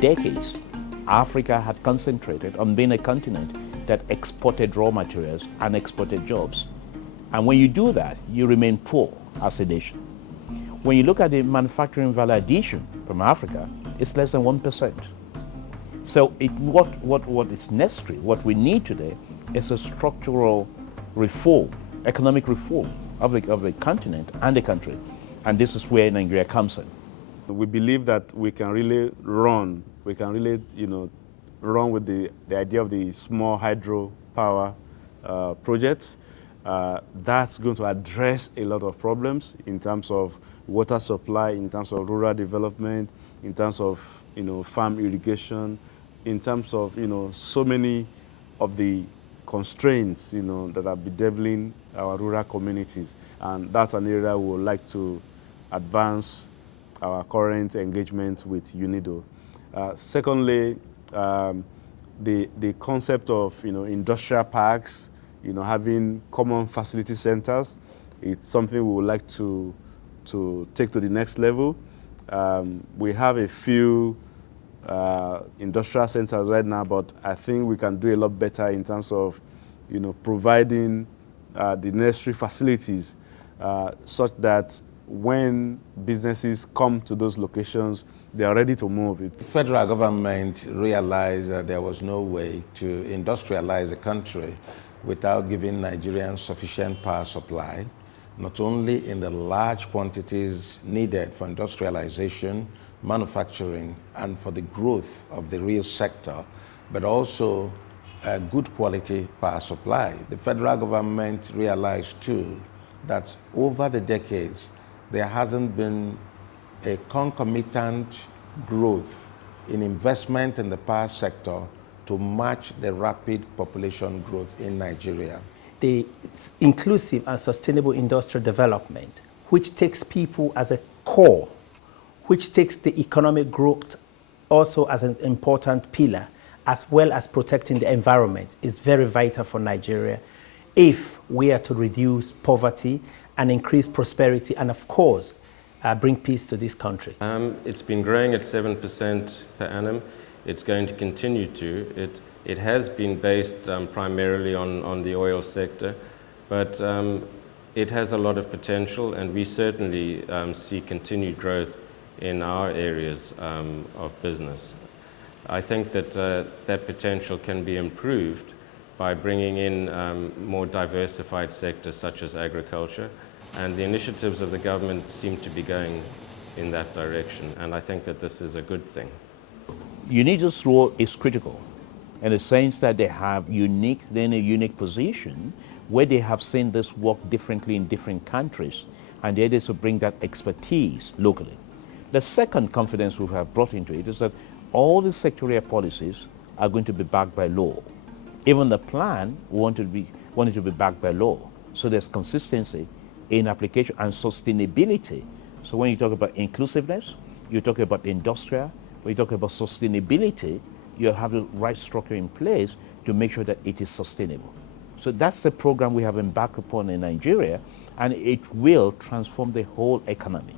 decades, Africa had concentrated on being a continent that exported raw materials and exported jobs. And when you do that, you remain poor as a nation. When you look at the manufacturing value addition from Africa, it's less than 1%. So what is necessary, what we need today, is a structural reform, economic reform of the continent and the country. And this is where Nigeria comes in. We believe that we can really run with the idea of the small hydropower projects. That's going to address a lot of problems in terms of water supply, in terms of rural development, in terms of farm irrigation, in terms of so many of the constraints that are bedeviling our rural communities, and that's an area we would like to advance our current engagement with UNIDO. Secondly, the concept of industrial parks, having common facility centers, it's something we would like to take to the next level. We have a few industrial centers right now, but I think we can do a lot better in terms of providing the necessary facilities such that when businesses come to those locations, they are ready to move. The federal government realized that there was no way to industrialize the country without giving Nigerians sufficient power supply, not only in the large quantities needed for industrialization, manufacturing, and for the growth of the real sector, but also a good quality power supply. The federal government realized too that over the decades, there hasn't been a concomitant growth in investment in the power sector to match the rapid population growth in Nigeria. The inclusive and sustainable industrial development, which takes people as a core, which takes the economic growth also as an important pillar, as well as protecting the environment, is very vital for Nigeria if we are to reduce poverty and increase prosperity and, of course, bring peace to this country. It's been growing at 7% per annum. It's going to continue to. It has been based primarily on the oil sector, but it has a lot of potential, and we certainly see continued growth in our areas of business. I think that that potential can be improved by bringing in more diversified sectors such as agriculture, and the initiatives of the government seem to be going in that direction, and I think that this is a good thing. UNIDO's role is critical in the sense that they're in a unique position where they have seen this work differently in different countries, and they're able to bring that expertise locally. The second confidence we have brought into it is that all the sectorial policies are going to be backed by law. Even the plan wanted to be backed by law. So there's consistency in application and sustainability. So when you talk about inclusiveness, you talk about industrial, when you talk about sustainability, you have the right structure in place to make sure that it is sustainable. So that's the program we have embarked upon in Nigeria, and it will transform the whole economy.